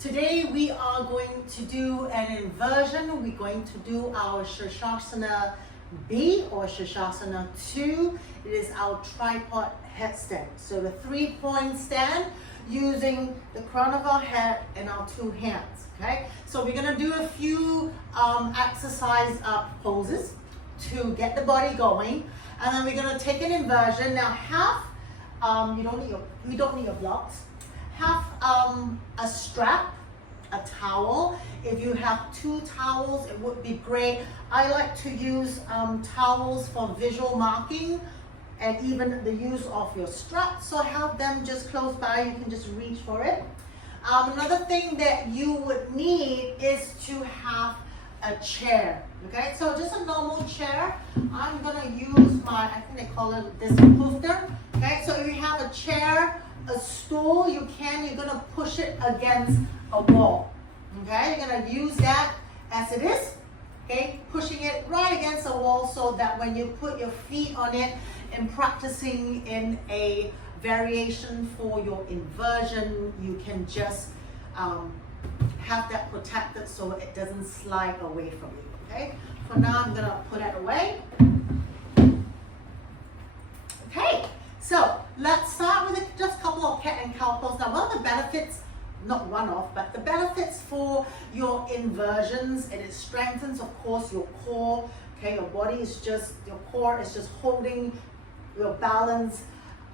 Today we are going to do an inversion. We're going to do our Shirshasana B or Shirshasana 2. It is our tripod headstand. So the 3-point stand using the crown of our head and our two hands. Okay, so we're going to do a few exercise poses to get the body going, and then we're going to take an inversion. Now you don't need your blocks. Have a strap, a towel. If you have two towels, it would be great. I like to use towels for visual marking and even the use of your strap. So have them just close by. You can just reach for it. Another thing that you would need is to have a chair. Okay, so just a normal chair. I'm gonna use I think they call it this poofter. Okay, so if you have a chair, a stool, you're gonna push it against a wall. Okay, you're gonna use that as it is. Okay, pushing it right against a wall so that when you put your feet on it and practicing in a variation for your inversion, you can just have that protected so it doesn't slide away from you. Okay, for now I'm gonna put it away. Okay, so let's start with just a couple of cat and cow poses. Now, one of the benefits, not one of, but the benefits for your inversions, it strengthens, of course, your core. Okay, your core is just holding your balance.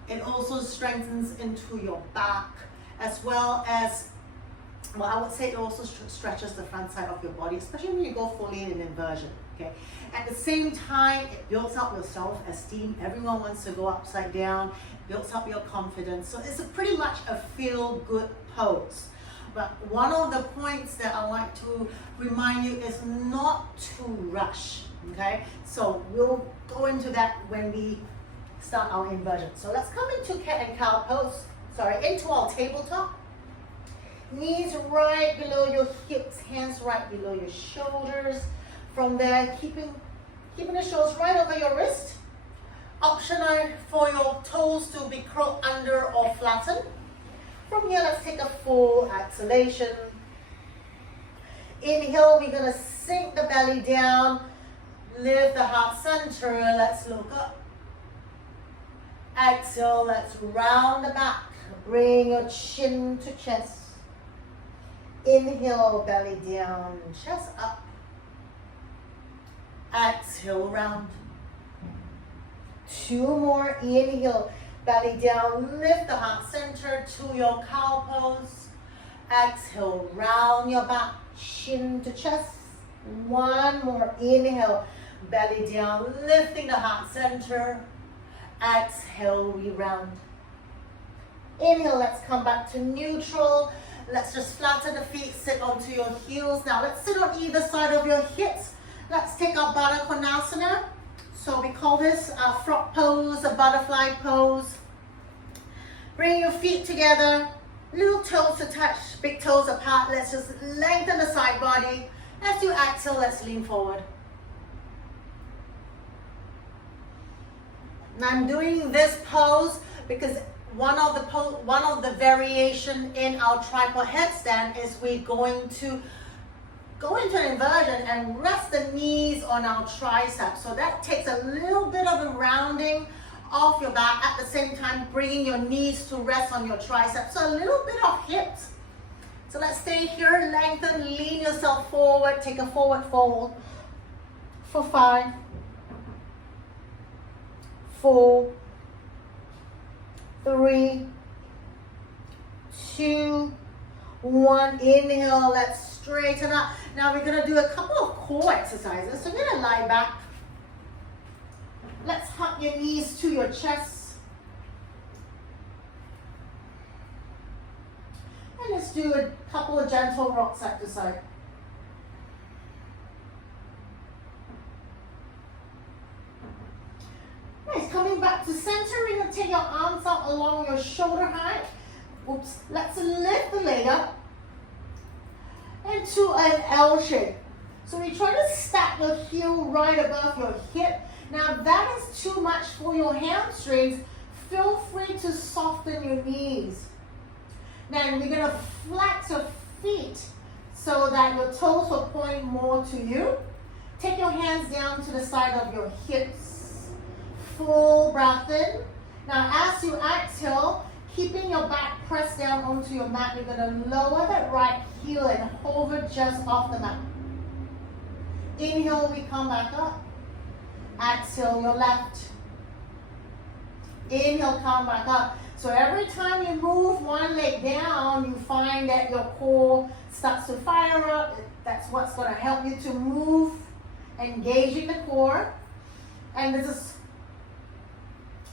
It also strengthens into your back, as well as, well, I would say it also stretches the front side of your body, especially when you go fully in an inversion. Okay, at the same time, it builds up your self-esteem. Everyone wants to go upside down, builds up your confidence. So it's pretty much a feel-good pose. But one of the points that I like to remind you is not to rush. Okay, so we'll go into that when we start our inversion. So let's come into cat and cow pose. Into our tabletop. Knees right below your hips, hands right below your shoulders. From there, keeping the shoulders right over your wrist. Optional for your toes to be curled under or flattened. From here, let's take a full exhalation. Inhale, we're gonna sink the belly down, lift the heart center, let's look up. Exhale, let's round the back, bring your chin to chest. Inhale, belly down, chest up. Exhale, round. Two more. Inhale, belly down, lift the heart center to your cow pose. Exhale, round your back, chin to chest. One more. Inhale, belly down, lifting the heart center. Exhale, we round. Inhale, let's come back to neutral. Let's just flatten the feet, sit onto your heels. Now let's sit on either side of your hips. Let's take our Baddha Konasana. So we call this a frog pose, a butterfly pose. Bring your feet together, little toes to touch, big toes apart. Let's just lengthen the side body. As you exhale, let's lean forward. Now I'm doing this pose because one of the variation in our tripod headstand is we're going to go into an inversion and rest the knees on our triceps. So that takes a little bit of a rounding of your back, at the same time bringing your knees to rest on your triceps. So a little bit of hips. So let's stay here, lengthen, lean yourself forward, take a forward fold for 5, 4, 3, 2, 1. Inhale, let's straighten up. Now we're going to do a couple of core exercises. So you're going to lie back. Let's hug your knees to your chest. And let's do a couple of gentle rocks side to side. Nice. Coming back to center, we're going to take your arms out along your shoulder height. Oops. Let's lift the leg up into an L shape. So we try to stack your heel right above your hip. Now if that is too much for your hamstrings, feel free to soften your knees. Now we're going to flex your feet so that your toes will point more to you. Take your hands down to the side of your hips. Full breath in. Now as you exhale, keeping your back pressed down onto your mat, you're going to lower that right heel and hover just off the mat. Inhale, we come back up. Exhale, your left. Inhale, come back up. So every time you move one leg down, you find that your core starts to fire up. That's what's going to help you to move, engaging the core. And this is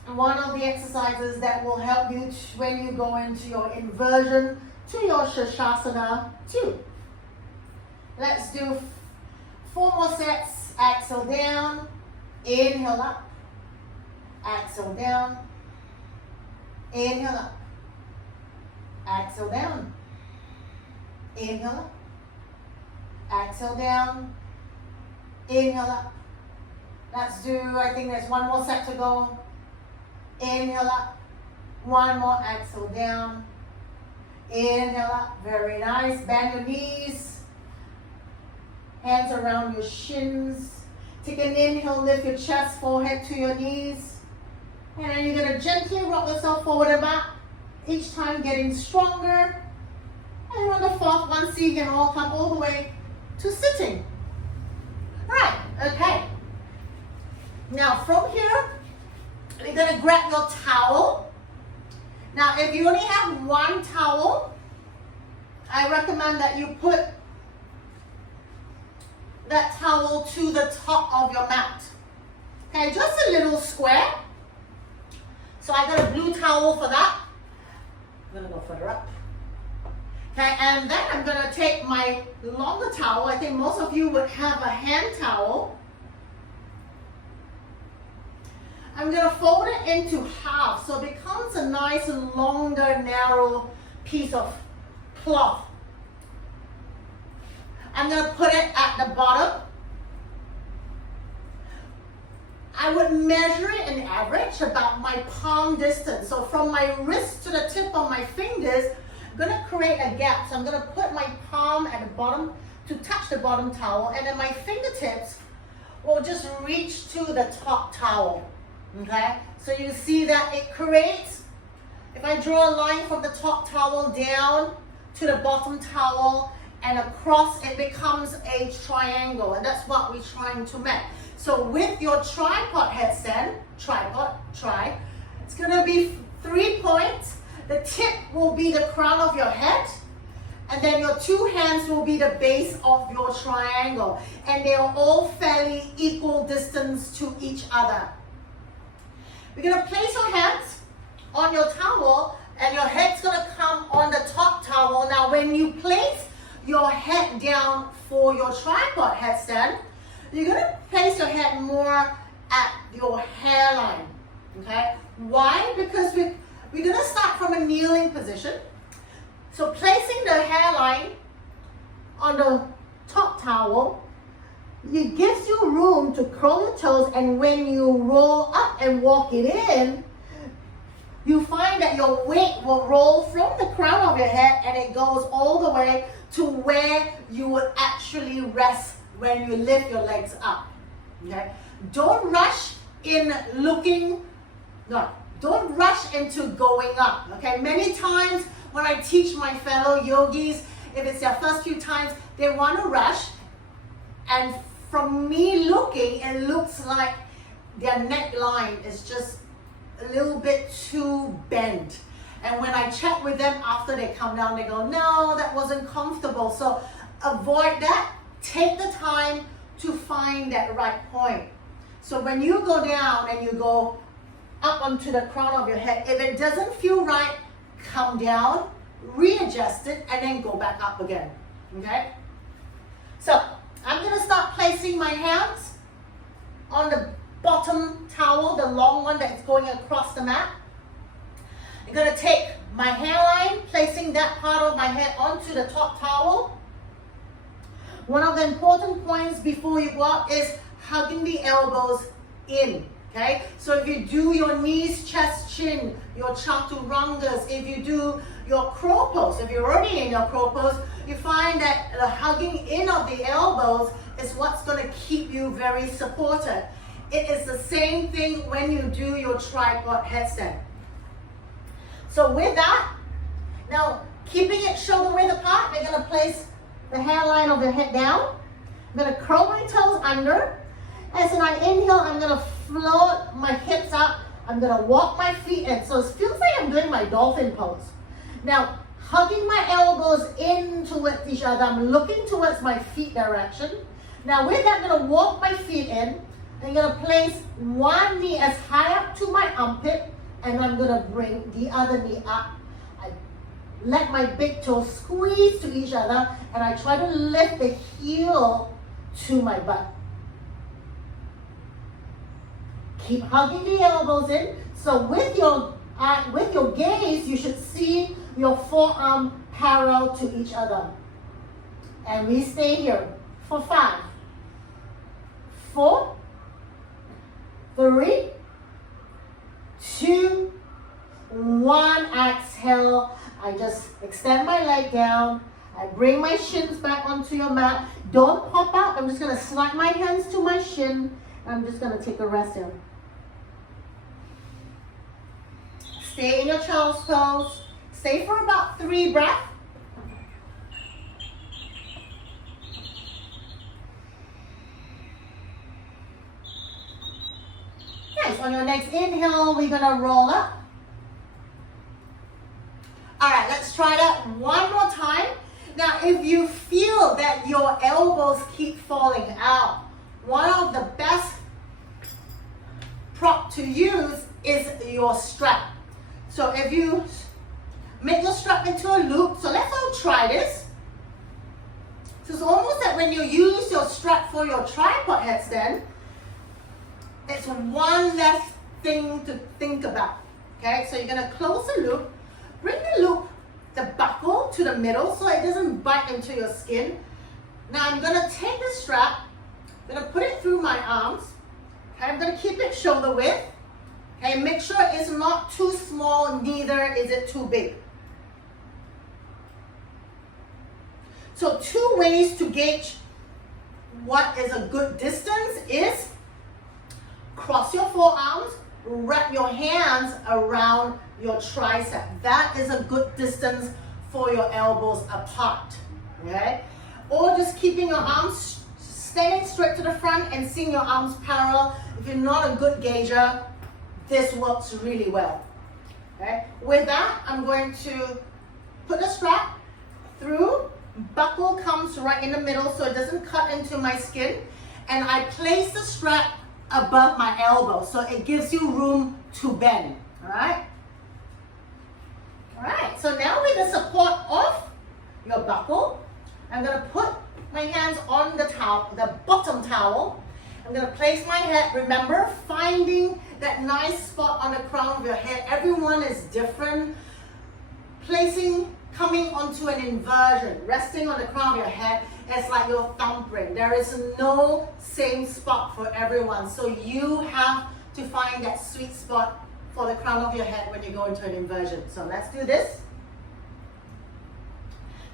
one of the exercises that will help you when you go into your inversion to your Shirshasana 2. Let's do 4 more sets. Exhale down, inhale up, exhale down, inhale up, exhale down, inhale up, exhale down, inhale up. Let's do, I think there's 1 more set to go. Inhale up, 1 more, exhale down, inhale up, very nice. Bend your knees, hands around your shins. Take an inhale, lift your chest, forehead to your knees. And then you're going to gently rock yourself forward and back, each time getting stronger. And on the 4th one, see you can all come all the way to sitting. Right, okay. Now from here, you're going to grab your towel. Now if you only have 1 towel, I recommend that you put that towel to the top of your mat. Okay, just a little square. So I got a blue towel for that. I'm going to go further up. Okay, and then I'm going to take my longer towel. I think most of you would have a hand towel. I'm going to fold it into half so it becomes a nice, longer, narrow piece of cloth. I'm going to put it at the bottom. I would measure it in average about my palm distance. So from my wrist to the tip of my fingers, I'm going to create a gap. So I'm going to put my palm at the bottom to touch the bottom towel, and then my fingertips will just reach to the top towel. Okay, so you see that it creates, if I draw a line from the top towel down to the bottom towel and across, it becomes a triangle, and that's what we're trying to make. So with your tripod headstand, it's going to be 3 points. The tip will be the crown of your head, and then your 2 hands will be the base of your triangle, and they are all fairly equal distance to each other. We're going to place your hands on your towel, and your head's going to come on the top towel. Now when you place your head down for your tripod headstand, you're going to place your head more at your hairline. Okay? Why? Because we're going to start from a kneeling position. So placing the hairline on the top towel, it gives you room to curl your toes, and when you roll up and walk it in, you find that your weight will roll from the crown of your head and it goes all the way to where you would actually rest when you lift your legs up. Okay? Don't rush don't rush into going up. Okay? Many times when I teach my fellow yogis, if it's their first few times, they want to rush, and from me looking, it looks like their neckline is just a little bit too bent. And when I check with them after they come down, they go, no, that wasn't comfortable. So avoid that. Take the time to find that right point. So when you go down and you go up onto the crown of your head, if it doesn't feel right, come down, readjust it, and then go back up again. Okay? So I'm going to start placing my hands on the bottom towel, the long one that's going across the mat. I'm going to take my hairline, placing that part of my head onto the top towel. One of the important points before you go up is hugging the elbows in. Okay, so if you do your knees, chest, chin, your chaturangas, if you do your crow pose. If you're already in your crow pose, you find that the hugging in of the elbows is what's going to keep you very supported. It is the same thing when you do your tripod headstand. So with that, now keeping it shoulder width apart, we're going to place the hairline of your head down. I'm going to curl my toes under. As I inhale, I'm going to float my hips up. I'm going to walk my feet in. So it feels like I'm doing my dolphin pose. Now, hugging my elbows in towards each other. I'm looking towards my feet direction. Now with that, I'm going to walk my feet in. I'm going to place one knee as high up to my armpit, and I'm going to bring the other knee up. I let my big toes squeeze to each other, and I try to lift the heel to my butt. Keep hugging the elbows in. So with your gaze, you should see your forearm parallel to each other. And we stay here for 5, 4, 3, 2, 1. Exhale. I just extend my leg down. I bring my shins back onto your mat. Don't pop out. I'm just going to slide my hands to my shin. I'm just going to take a rest here. Stay in your child's pose. Stay for about 3 breaths. Nice. On your next inhale, we're going to roll up. All right, let's try that one more time. Now, if you feel that your elbows keep falling out, one of the best prop to use is your strap. So if you make your strap into a loop, so let's all try this. So it's almost like when you use your strap for your tripod headstand, it's one less thing to think about. Okay, so you're gonna close the loop, bring the loop, the buckle to the middle so it doesn't bite into your skin. Now I'm gonna take the strap, I'm gonna put it through my arms. Okay, I'm gonna keep it shoulder width. Okay, make sure it's not too small, neither is it too big. So 2 ways to gauge what is a good distance is cross your forearms, wrap your hands around your tricep. That is a good distance for your elbows apart. Okay? Or just keeping your arms standing straight to the front and seeing your arms parallel. If you're not a good gauger, this works really well. Okay? With that, I'm going to put the strap through. Buckle comes right in the middle so it doesn't cut into my skin. And I place the strap above my elbow so it gives you room to bend. Alright? Alright, so now with the support of your buckle, I'm going to put my hands on the towel, the bottom towel. I'm going to place my head. Remember, finding that nice spot on the crown of your head. Everyone is different. Coming onto an inversion, resting on the crown of your head, it's like your thumbprint. There is no same spot for everyone. So you have to find that sweet spot for the crown of your head when you go into an inversion. So let's do this.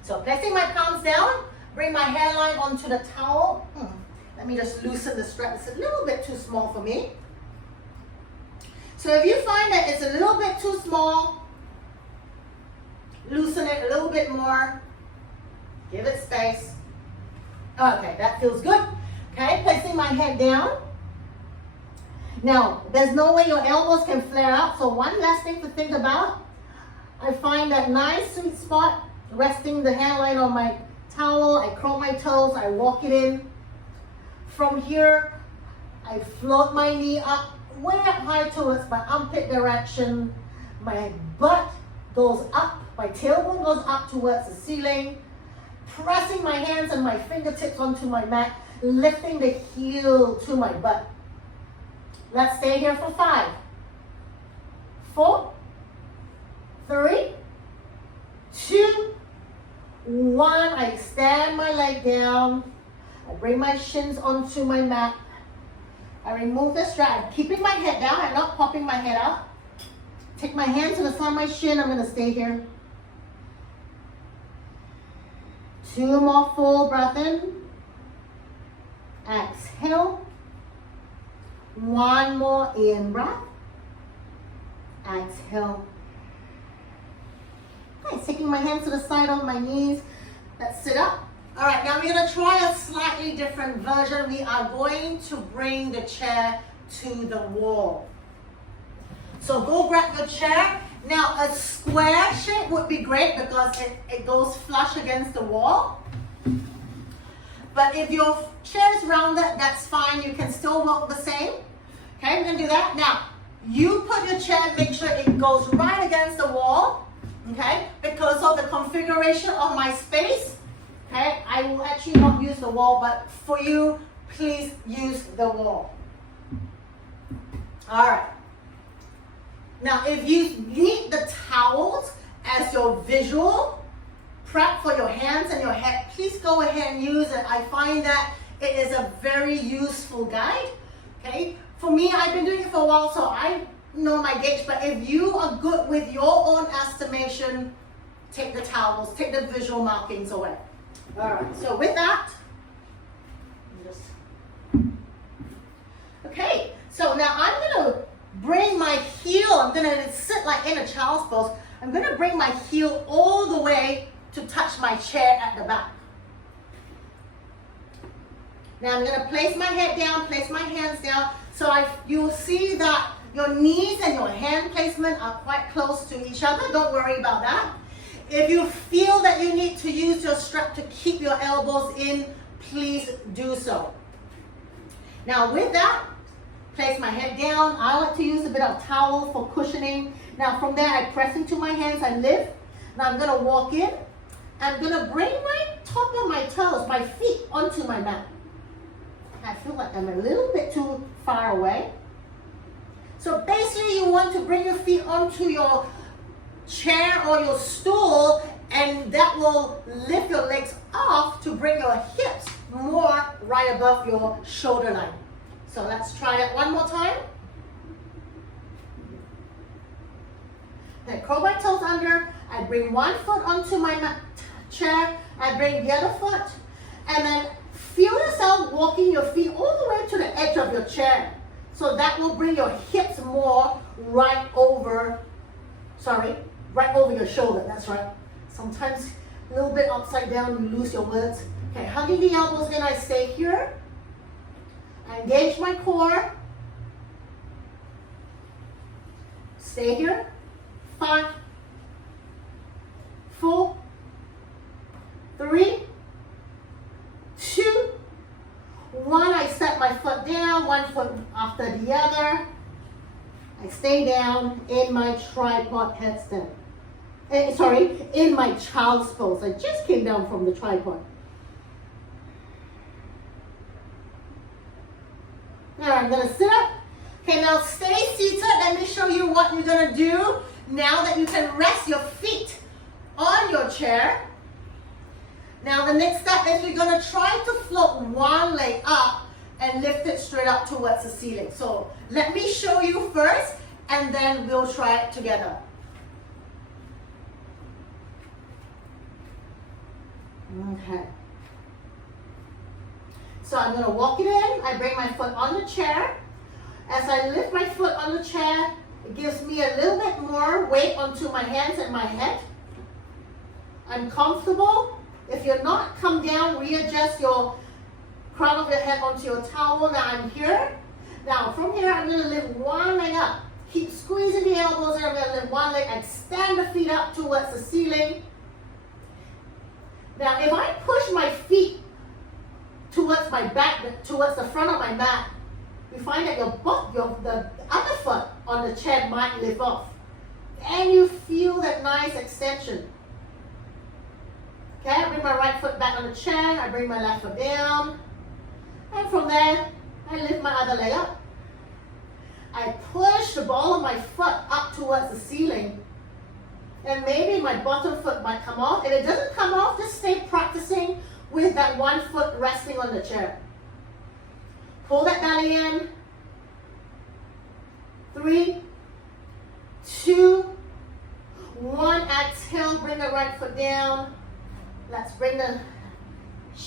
So placing my palms down, bring my hairline onto the towel. Let me just loosen the strap. It's a little bit too small for me. So if you find that it's a little bit too small, loosen it a little bit more. Give it space. Okay, that feels good. Okay, placing my head down. Now, there's no way your elbows can flare out, so one last thing to think about. I find that nice sweet spot, resting the hairline on my towel. I curl my toes, I walk it in. From here, I float my knee up, way up high towards my armpit direction. My butt goes up, my tailbone goes up towards the ceiling. Pressing my hands and my fingertips onto my mat, lifting the heel to my butt. Let's stay here for 5, 4, 3, 2, 1. I extend my leg down. I bring my shins onto my mat. I remove the strap. I'm keeping my head down. I'm not popping my head out. Take my hand to the side of my shin. I'm going to stay here. 2 more full breath in. Exhale. 1 more in breath. Exhale. Okay, taking my hands to the side of my knees. Let's sit up. All right, now we're going to try a slightly different version. We are going to bring the chair to the wall. So go grab your chair. Now a square shape would be great because it goes flush against the wall. But if your chair is rounded, that's fine. You can still work the same. Okay, we're going to do that. Now, you put your chair, make sure it goes right against the wall. Okay, because of the configuration of my space. Okay, I will actually not use the wall, but for you, please use the wall. All right. Now, if you need the towels as your visual prep for your hands and your head, please go ahead and use it. I find that it is a very useful guide. Okay, for me, I've been doing it for a while, so I know my gauge, but if you are good with your own estimation, take the towels, take the visual markings away. All right, so with that, okay, so now I'm going to bring my heel, I'm going to sit like in a child's pose. I'm going to bring my heel all the way to touch my chair at the back. Now I'm going to place my head down, place my hands down, so you'll see that your knees and your hand placement are quite close to each other. Don't worry about that. If you feel that you need to use your strap to keep your elbows in, please do so. Now with that, place my head down. I like to use a bit of towel for cushioning. Now from there, I press into my hands, I lift. Now I'm going to walk in. I'm going to bring my top of my toes, my feet onto my mat. I feel like I'm a little bit too far away. So basically you want to bring your feet onto your chair or your stool, and that will lift your legs off to bring your hips more right above your shoulder line. So let's try that one more time. Then curl my toes under. I bring one foot onto my chair. I bring the other foot. And then feel yourself walking your feet all the way to the edge of your chair. So that will bring your hips more right over your shoulder. That's right. Sometimes a little bit upside down, you lose your words. Okay, hugging the elbows in, I stay here. I engage my core. Stay here. 5, 4, 3, 2, 1. I set my foot down, one foot after the other. I stay down in my tripod headstand. In my child's pose. I just came down from the tripod. Now I'm going to sit up. Okay, now stay seated. Let me show you what you're going to do now that you can rest your feet on your chair. Now the next step is we're going to try to float one leg up and lift it straight up towards the ceiling. So let me show you first, and then we'll try it together. Okay. So I'm going to walk it in. I bring my foot on the chair. As I lift my foot on the chair, it gives me a little bit more weight onto my hands and my head. I'm comfortable. If you're not, come down, readjust your crown of your head onto your towel. Now I'm here. Now from here, I'm going to lift one leg up. Keep squeezing the elbows in. I'm going to lift one leg and stand the feet up towards the ceiling. Now if I push my feet towards my back, towards the front of my mat, you find that the other foot on the chair might lift off. And you feel that nice extension. Okay, I bring my right foot back on the chair, I bring my left foot down. And from there, I lift my other leg up. I push the ball of my foot up towards the ceiling. And maybe my bottom foot might come off. If it doesn't come off, just stay practicing with that one foot resting on the chair. Pull that belly in. 3, 2, 1. Exhale, bring the right foot down. Let's bring the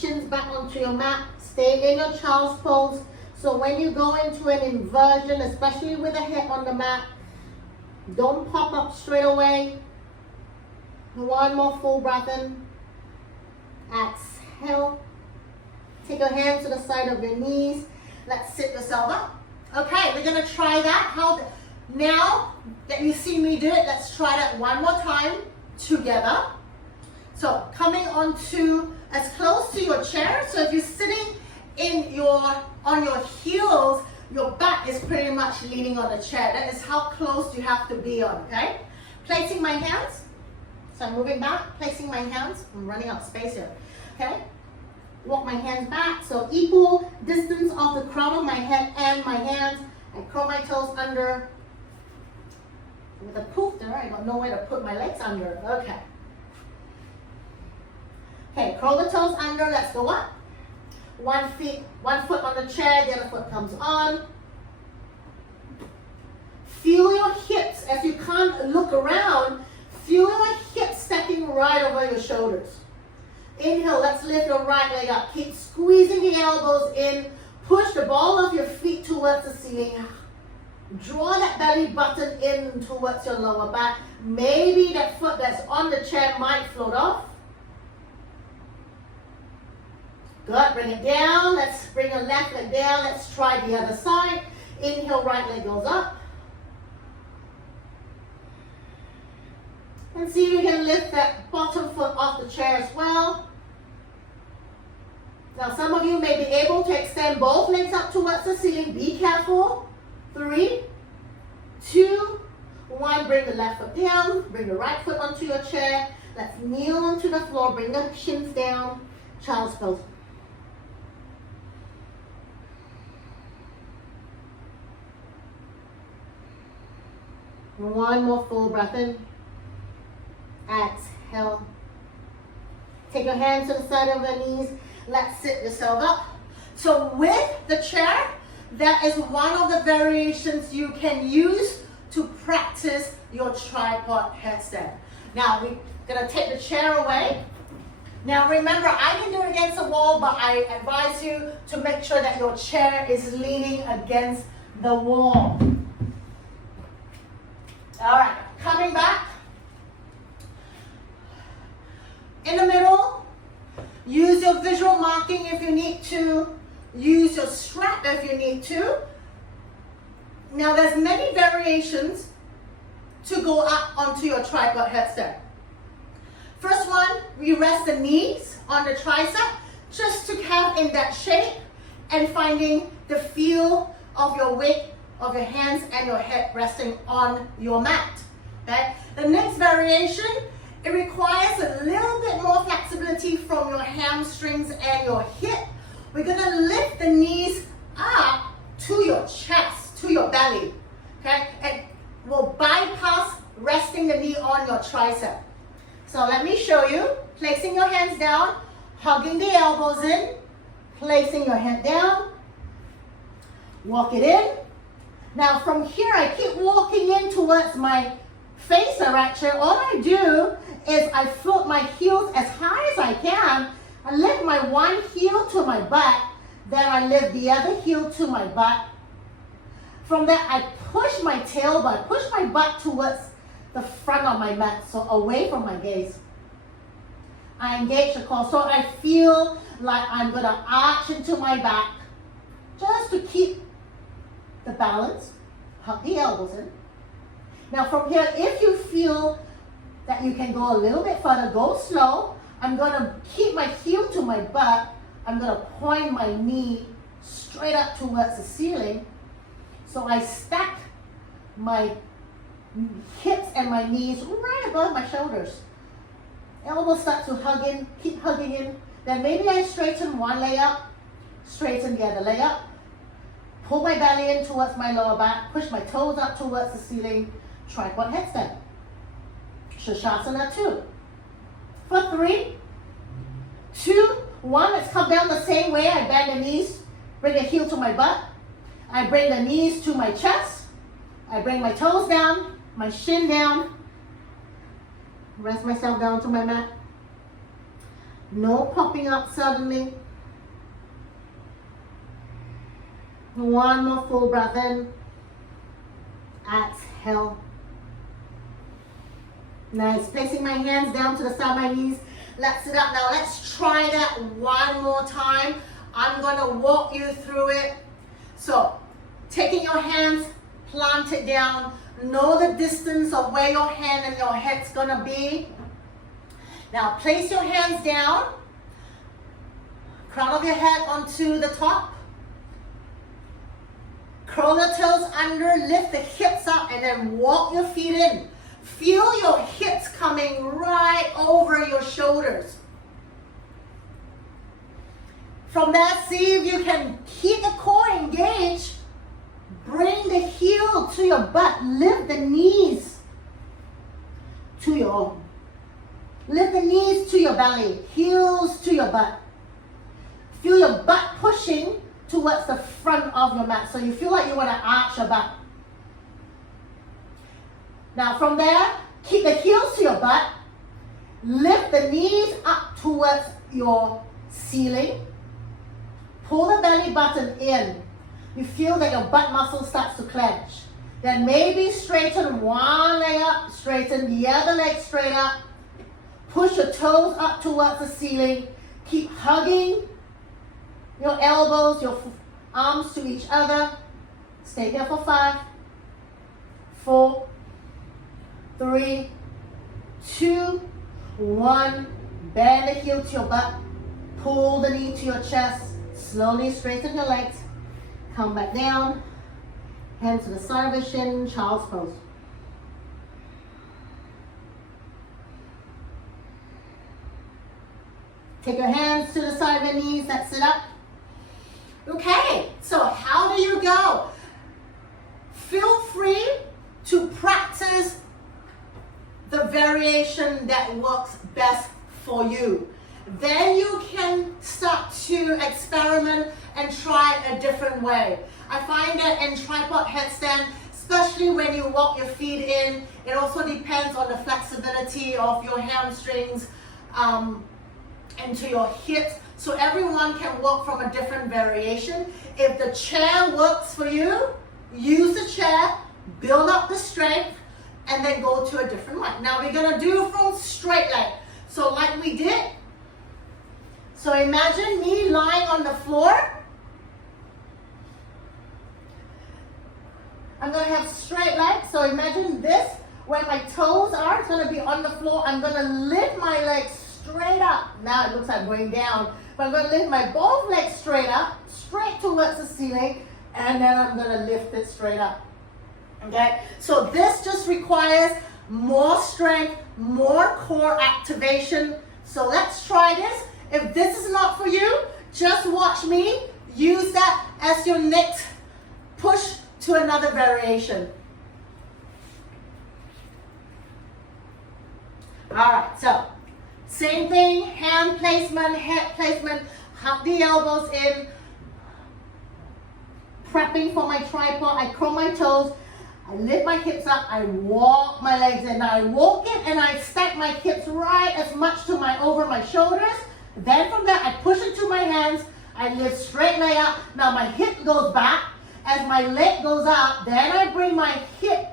shins back onto your mat. Stay in your child's pose. So when you go into an inversion, especially with a head on the mat, don't pop up straight away. One more full breath in. Exhale. Take your hands to the side of your knees. Let's sit yourself up. Okay, we're gonna try that. Now that you see me do it, let's try that one more time together. So coming onto as close to your chair. So if you're sitting on your heels, your back is pretty much leaning on the chair. That is how close you have to be on, okay? Placing my hands. So I'm moving back, placing my hands. I'm running out of space here, okay? Walk my hands back, so equal distance of the crown of my head and my hands. I curl my toes under. With a poof there, I don't know where to put my legs under. Okay. Okay, curl the toes under, let's go up. One foot on the chair, the other foot comes on. Feel your hips as you can't look around. Feel your hips stepping right over your shoulders. Inhale, let's lift your right leg up. Keep squeezing the elbows in. Push the ball of your feet towards the ceiling. Draw that belly button in towards your lower back. Maybe that foot that's on the chair might float off. Good, bring it down. Let's bring the left leg down. Let's try the other side. Inhale, right leg goes up. And see if you can lift that bottom foot off the chair as well. Now some of you may be able to extend both legs up towards the ceiling. Be careful. 3, 2, 1. Bring the left foot down. Bring the right foot onto your chair. Let's kneel onto the floor. Bring the shins down. Child's pose. One more full breath in. Exhale. Take your hands to the side of the knees. Let's sit yourself up. So with the chair, that is one of the variations you can use to practice your tripod headstand. Now we're gonna take the chair away. Now remember, I can do it against the wall, but I advise you to make sure that your chair is leaning against the wall. All right, coming back. In the middle, use your visual marking if you need to. Use your strap if you need to. Now there's many variations to go up onto your tripod headstand. First one, we rest the knees on the tricep just to have in that shape and finding the feel of your weight of your hands and your head resting on your mat. Okay? The next variation, it requires a little bit more flexibility from your hamstrings and your hip. We're gonna lift the knees up to your chest, to your belly, okay? And we'll bypass resting the knee on your tricep. So let me show you. Placing your hands down, hugging the elbows in, placing your head down, walk it in. Now from here, I keep walking in towards my face direction. All I do is I float my heels as high as I can. I lift my one heel to my butt, then I lift the other heel to my butt. From there, I push my tailbone, push my butt towards the front of my mat, so away from my gaze. I engage the core, so I feel like I'm gonna arch into my back, just to keep the balance. Hug the elbows in. Now from here, if you feel that you can go a little bit further, go slow. I'm gonna keep my heel to my butt. I'm gonna point my knee straight up towards the ceiling. So I stack my hips and my knees right above my shoulders. Elbows start to hug in, keep hugging in. Then maybe I straighten one leg up, straighten the other leg up. Pull my belly in towards my lower back, push my toes up towards the ceiling, tripod headstand. Shirshasana 2. For 3, 2, 1, let's come down the same way. I bend the knees, bring the heel to my butt. I bring the knees to my chest. I bring my toes down, my shin down. Rest myself down to my mat. No popping up suddenly. One more full breath in. Exhale. Nice. Placing my hands down to the side of my knees. Let's sit up. Now let's try that one more time. I'm going to walk you through it. So, taking your hands, plant it down. Know the distance of where your hand and your head's going to be. Now place your hands down. Crown of your head onto the top. Curl your toes under, lift the hips up, and then walk your feet in. Feel your hips coming right over your shoulders. From that, see if you can keep the core engaged. Bring the heel to your butt. Lift the knees to your belly. Heels to your butt. Feel your butt pushing towards the front of your mat. So you feel like you want to arch your butt. Now from there, keep the heels to your butt. Lift the knees up towards your ceiling. Pull the belly button in. You feel that your butt muscle starts to clench. Then maybe straighten one leg up, straighten the other leg straight up. Push your toes up towards the ceiling. Keep hugging your elbows, your arms to each other. Stay here for 5, 4, 3, 2, 1. Bend the heel to your butt. Pull the knee to your chest. Slowly straighten your legs. Come back down. Hands to the side of the shin, child's pose. Take your hands to the side of your knees. Let's sit up. Okay, so how do you go? Feel free to practice the variation that works best for you. Then you can start to experiment and try a different way. I find that in tripod headstand, especially when you walk your feet in, it also depends on the flexibility of your hamstrings into your hips. So everyone can work from a different variation. If the chair works for you, use the chair, build up the strength, and then go to a different one. Now we're gonna do from straight leg. So like we did, so imagine me lying on the floor. I'm gonna have straight legs. So imagine this, where my toes are, it's gonna be on the floor. I'm gonna lift my legs straight up. Now it looks like I'm going down. But I'm gonna lift my both legs straight up, straight towards the ceiling, and then I'm gonna lift it straight up. Okay, so this just requires more strength, more core activation. So let's try this. If this is not for you, just watch me use that as your next push to another variation. All right, so same thing, hand placement, head placement, hug the elbows in, prepping for my tripod. I curl my toes, I lift my hips up, I walk my legs in. Now I walk in and I stack my hips right as much to over my shoulders. Then from there, I push into my hands, I lift straight leg up. Now my hip goes back. As my leg goes up, then I bring my hip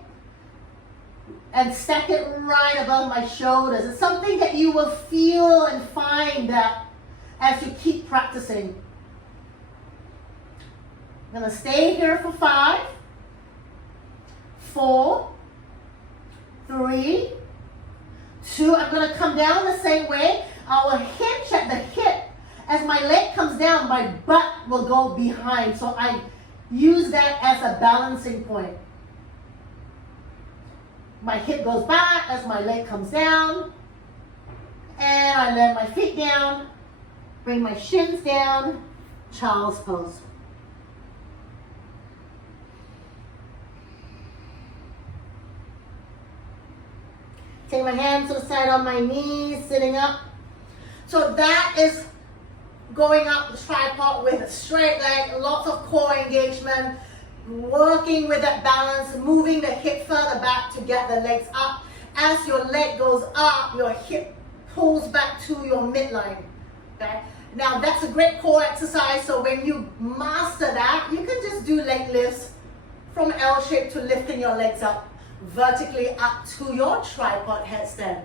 and stack it right above my shoulders. It's something that you will feel and find that as you keep practicing. I'm gonna stay here for 5, 4, 3, 2. I'm gonna come down the same way. I will hinge at the hip. As my leg comes down, my butt will go behind. So I use that as a balancing point. My hip goes back as my leg comes down. And I let my feet down. Bring my shins down. Child's pose. Take my hands to the side on my knees, sitting up. So that is going up the tripod with a straight leg, lots of core engagement, working with that balance, moving the hip further back to get the legs up. As your leg goes up, your hip pulls back to your midline. Okay. Now that's a great core exercise. So when you master that, you can just do leg lifts from L shape to lifting your legs up vertically up to your tripod headstand.